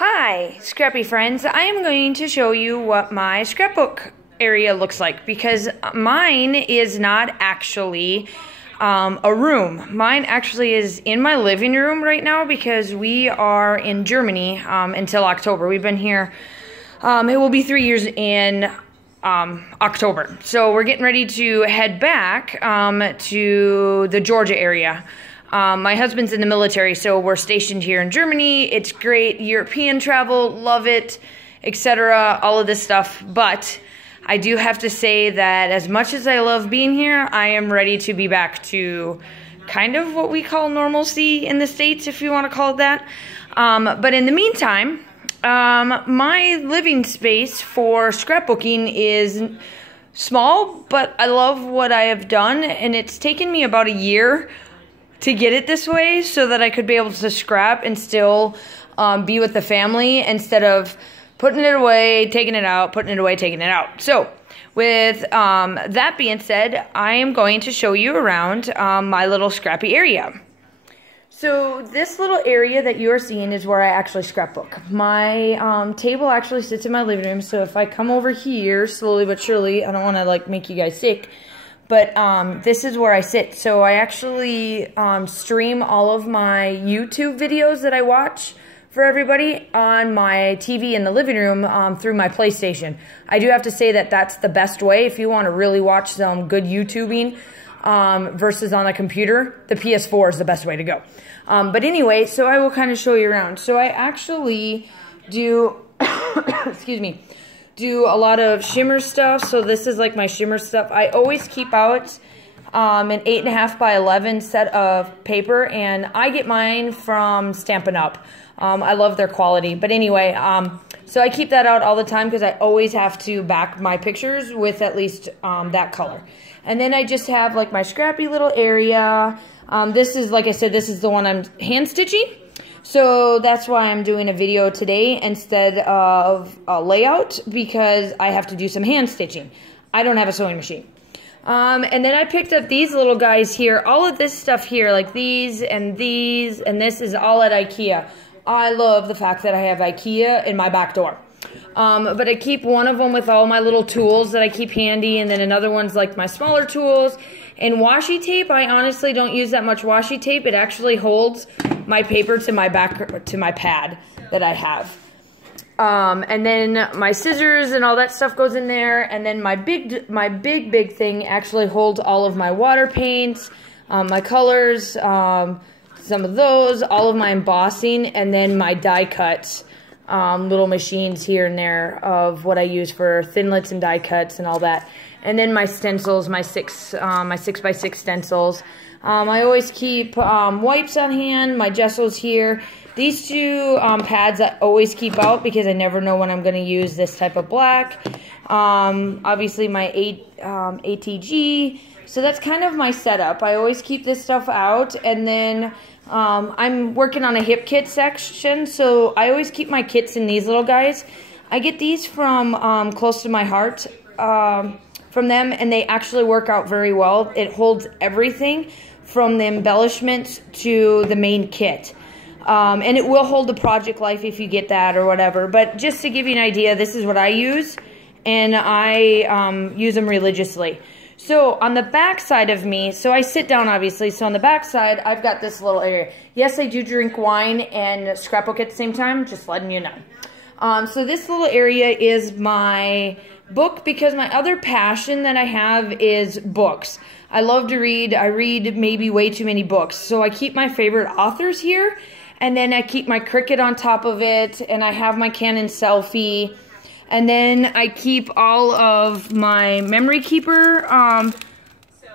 Hi, Scrappy friends. I am going to show you what my scrapbook area looks like because mine is not actually a room. Mine actually is in my living room right now because we are in Germany until October. We've been here, it will be 3 years in October. So we're getting ready to head back to the Georgia area. My husband's in the military, so we're stationed here in Germany. It's great. European travel, love it, etc. All of this stuff. But I do have to say that as much as I love being here, I am ready to be back to kind of what we call normalcy in the States, if you want to call it that. But in the meantime, my living space for scrapbooking is small, but I love what I have done, and it's taken me about a year to get it this way so that I could be able to scrap and still be with the family instead of putting it away, taking it out, putting it away, taking it out. So with that being said, I am going to show you around my little scrappy area. So this little area that you are seeing is where I actually scrapbook. My table actually sits in my living room, so if I come over here slowly but surely, I don't want to like make you guys sick, but this is where I sit. So I actually stream all of my YouTube videos that I watch for everybody on my TV in the living room through my PlayStation. I do have to say that that's the best way if you want to really watch some good YouTubing versus on a computer. The PS4 is the best way to go. But anyway, so I will kind of show you around. So I actually do, excuse me, do a lot of shimmer stuff. So this is like my shimmer stuff. I always keep out an 8.5 by 11 set of paper, and I get mine from Stampin' Up. I love their quality. But anyway, so I keep that out all the time because I always have to back my pictures with at least that color. And then I just have like my scrappy little area. This is, like I said, this is the one I'm hand stitching. So that's why I'm doing a video today instead of a layout, because I have to do some hand stitching. I don't have a sewing machine. And then I picked up these little guys here. All of this stuff here, like these, and this is all at IKEA. I love the fact that I have IKEA in my back door. But I keep one of them with all my little tools that I keep handy, and then another one's like my smaller tools. And washi tape, I honestly don't use that much washi tape. It actually holds my paper to my pad that I have. And then my scissors and all that stuff goes in there. And then my big thing actually holds all of my water paints, my colors, some of those, all of my embossing, and then my die cuts, little machines here and there of what I use for thinlits and die cuts and all that. And then my stencils, my 6x6 stencils. I always keep wipes on hand, my gessels here. These two pads I always keep out because I never know when I'm going to use this type of black. Obviously my ATG. So that's kind of my setup. I always keep this stuff out. And then I'm working on a hip kit section, so I always keep my kits in these little guys. I get these from Close to My Heart from them, and they actually work out very well. It holds everything from the embellishments to the main kit. And it will hold the project life if you get that or whatever. But just to give you an idea, this is what I use, and I use them religiously. So on the back side of me, so I sit down obviously, so on the back side, I've got this little area. Yes, I do drink wine and scrapbook at the same time, just letting you know. So this little area is my book, because my other passion that I have is books. I love to read. I read maybe way too many books. So I keep my favorite authors here, and then I keep my Cricut on top of it, and I have my Canon Selfie. And then I keep all of my memory keeper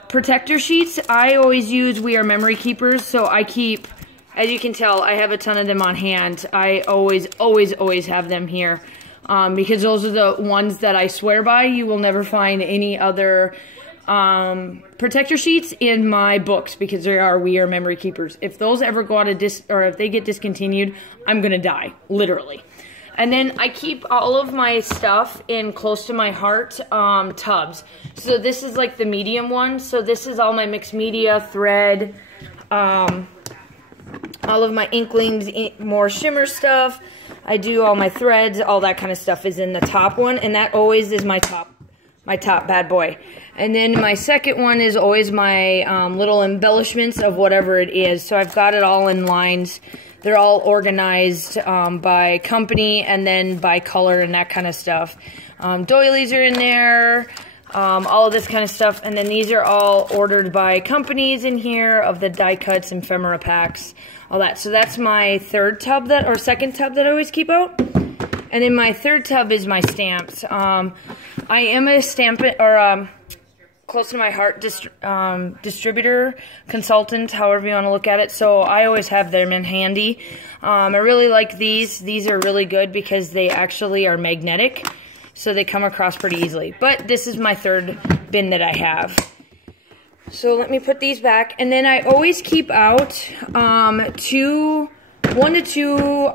protector sheets. I always use We Are Memory Keepers, so I keep, as you can tell, I have a ton of them on hand. I always have them here because those are the ones that I swear by. You will never find any other protector sheets in my books because they are We Are Memory Keepers. If those ever go out of or if they get discontinued, I'm gonna die, literally. And then I keep all of my stuff in Close to My Heart tubs. So this is like the medium one. So this is all my mixed media, thread, all of my Inklings, more shimmer stuff. I do all my threads, all that kind of stuff is in the top one, and that always is my top bad boy. And then my second one is always my little embellishments of whatever it is. So I've got it all in lines. They're all organized by company and then by color and that kind of stuff. Doilies are in there, all of this kind of stuff. And then these are all ordered by companies in here of the die cuts, ephemera packs, all that. So that's my third tub or second tub that I always keep out. And then my third tub is my stamps. I am a close to my heart distributor, consultant, however you want to look at it. So I always have them in handy. I really like these. These are really good because they actually are magnetic. So they come across pretty easily. But this is my third bin that I have. So let me put these back. And then I always keep out 1 to 2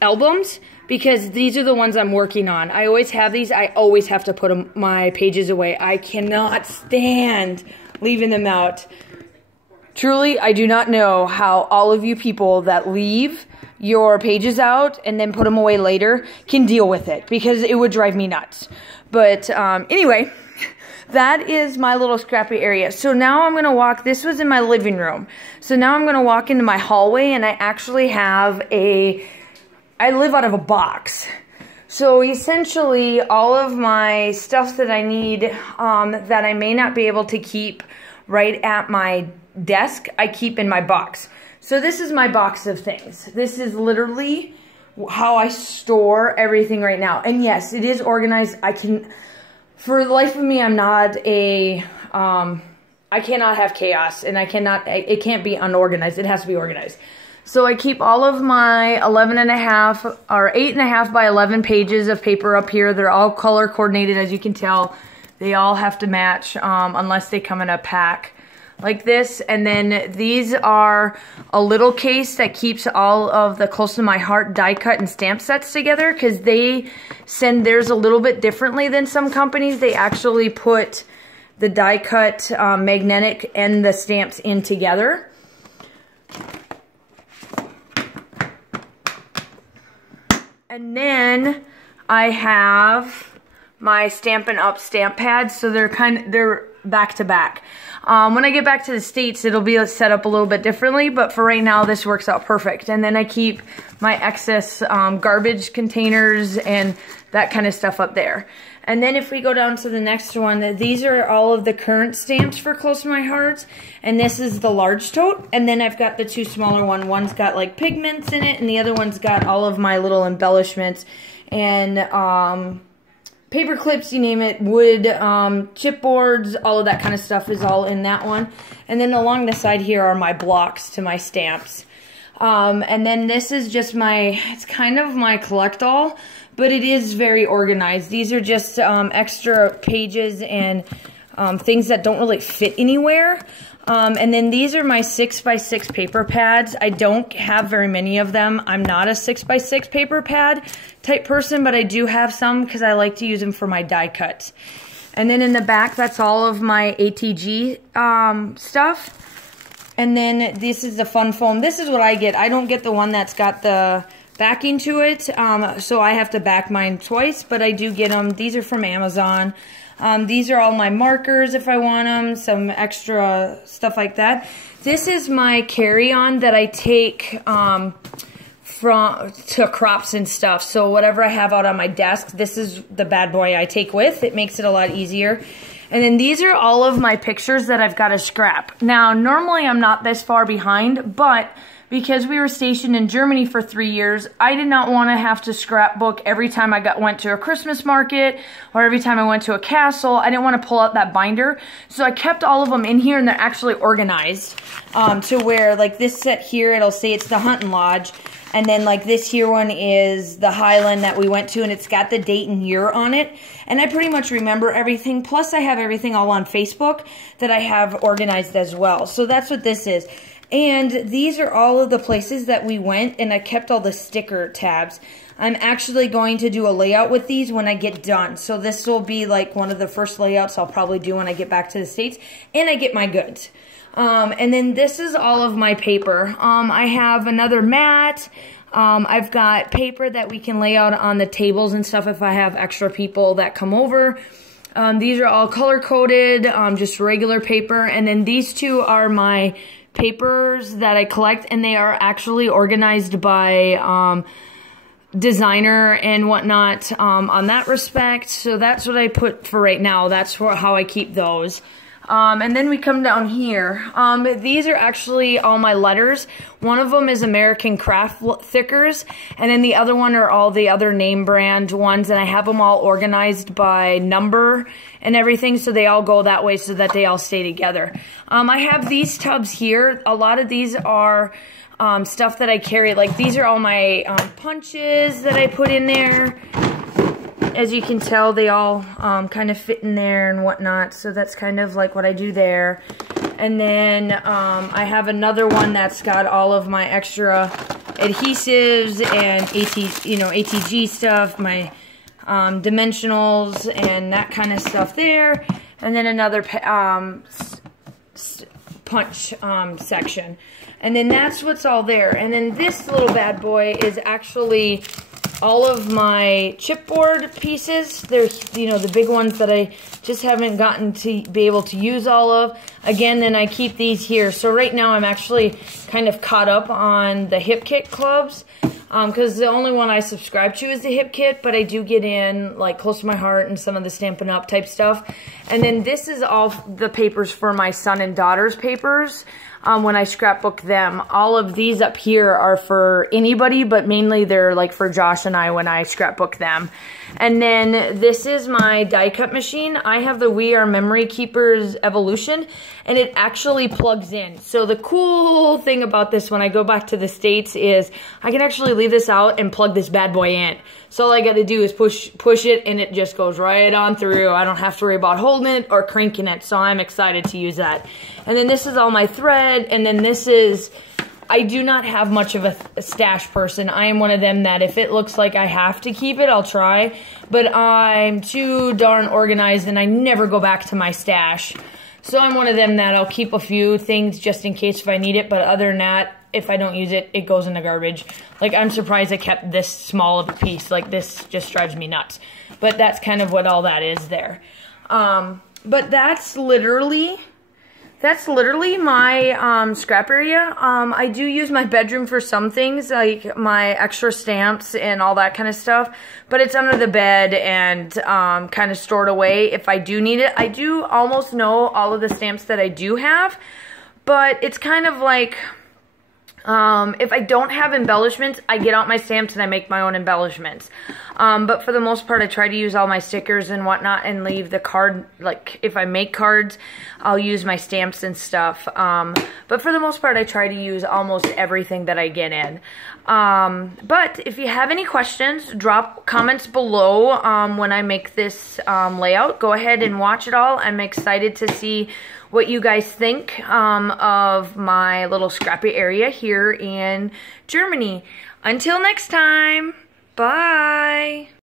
albums, because these are the ones I'm working on. I always have these. I always have to put my pages away. I cannot stand leaving them out. Truly, I do not know how all of you people that leave your pages out and then put them away later can deal with it, because it would drive me nuts. But anyway, that is my little scrappy area. So now I'm going to walk. This was in my living room. So now I'm going to walk into my hallway, and I actually have I live out of a box. So essentially all of my stuff that I need that I may not be able to keep right at my desk, I keep in my box. So this is my box of things. This is literally how I store everything right now. And yes, it is organized. For the life of me, I'm not I cannot have chaos, and it can't be unorganized. It has to be organized. So I keep all of my 11.5 or 8.5 by 11 pages of paper up here. They're all color coordinated, as you can tell. They all have to match unless they come in a pack like this. And then these are a little case that keeps all of the Close to My Heart die cut and stamp sets together, because they send theirs a little bit differently than some companies. They actually put the die cut magnetic and the stamps in together. And then I have my Stampin' Up stamp pads, so they're back to back. When I get back to the States, it'll be set up a little bit differently, but for right now, this works out perfect. And then I keep my excess garbage containers and that kind of stuff up there. And then if we go down to the next one, these are all of the current stamps for Close to My Heart. And this is the large tote. And then I've got the 2 smaller ones. One's got like pigments in it, and the other one's got all of my little embellishments and paper clips, you name it, wood, chipboards, all of that kind of stuff is all in that one. And then along the side here are my blocks to my stamps. And then this is just it's kind of my collect-all, but it is very organized. These are just extra pages and things that don't really fit anywhere. And then these are my 6x6 paper pads. I don't have very many of them. I'm not a 6x6 paper pad type person, but I do have some because I like to use them for my die cuts. And then in the back, that's all of my ATG stuff. And then this is the fun foam. This is what I get. I don't get the one that's got the backing to it, so I have to back mine twice, but I do get them. These are from Amazon. These are all my markers if I want them, some extra stuff like that. This is my carry-on that I take to crops and stuff. So whatever I have out on my desk, this is the bad boy I take with. It makes it a lot easier. And then these are all of my pictures that I've got to scrap. Now, normally I'm not this far behind, but because we were stationed in Germany for 3 years, I did not want to have to scrapbook every time I went to a Christmas market or every time I went to a castle. I didn't want to pull out that binder. So I kept all of them in here, and they're actually organized to where, like this set here, it'll say it's the Hunting Lodge. And then like this here one is the Highland that we went to, and it's got the date and year on it. And I pretty much remember everything. Plus I have everything all on Facebook that I have organized as well. So that's what this is. And these are all of the places that we went, and I kept all the sticker tabs. I'm actually going to do a layout with these when I get done. So this will be like one of the first layouts I'll probably do when I get back to the States and I get my goods. And then this is all of my paper. I have another mat. I've got paper that we can lay out on the tables and stuff if I have extra people that come over. These are all color-coded, just regular paper. And then these two are my papers that I collect, and they are actually organized by designer and whatnot on that respect. So that's what I put for right now. That's how I keep those. And then we come down here. These are actually all my letters. One of them is American Craft Thickers, and then the other one are all the other name brand ones, and I have them all organized by number and everything, so they all go that way so that they all stay together. I have these tubs here. A lot of these are stuff that I carry. Like, these are all my punches that I put in there. As you can tell, they all kind of fit in there and whatnot, so that's kind of like what I do there. And then I have another one that's got all of my extra adhesives and ATG stuff, my dimensionals and that kind of stuff there. And then another punch section. And then that's what's all there. And then this little bad boy is actually all of my chipboard pieces. There's, the big ones that I just haven't gotten to be able to use all of. Again, then I keep these here. So right now I'm actually kind of caught up on the Hip Kit clubs, because the only one I subscribe to is the Hip Kit, but I do get in like Close to My Heart and some of the Stampin' Up type stuff. And then this is all the papers for my son and daughter's papers. When I scrapbook them, all of these up here are for anybody, but mainly they're like for Josh and I when I scrapbook them. And then this is my die cut machine. I have the We Are Memory Keepers Evolution, and it actually plugs in. So the cool thing about this when I go back to the States is I can actually leave this out and plug this bad boy in. So all I got to do is push it, and it just goes right on through. I don't have to worry about holding it or cranking it, so I'm excited to use that. And then this is all my thread, and then this is, I do not have much of a stash person. I am one of them that if it looks like I have to keep it, I'll try. But I'm too darn organized, and I never go back to my stash. So I'm one of them that I'll keep a few things just in case if I need it, but other than that, if I don't use it, it goes in the garbage. Like, I'm surprised I kept this small of a piece. Like, this just drives me nuts. But that's kind of what all that is there. But that's literally my scrap area. I do use my bedroom for some things, like my extra stamps and all that kind of stuff. But it's under the bed and kind of stored away if I do need it. I do almost know all of the stamps that I do have. But it's kind of like, if I don't have embellishments, I get out my stamps and I make my own embellishments. But for the most part, I try to use all my stickers and whatnot and leave the card, like if I make cards, I'll use my stamps and stuff. But for the most part, I try to use almost everything that I get in. But if you have any questions, drop comments below when I make this layout. Go ahead and watch it all. I'm excited to see what you guys think of my little scrappy area here in Germany. Until next time, bye!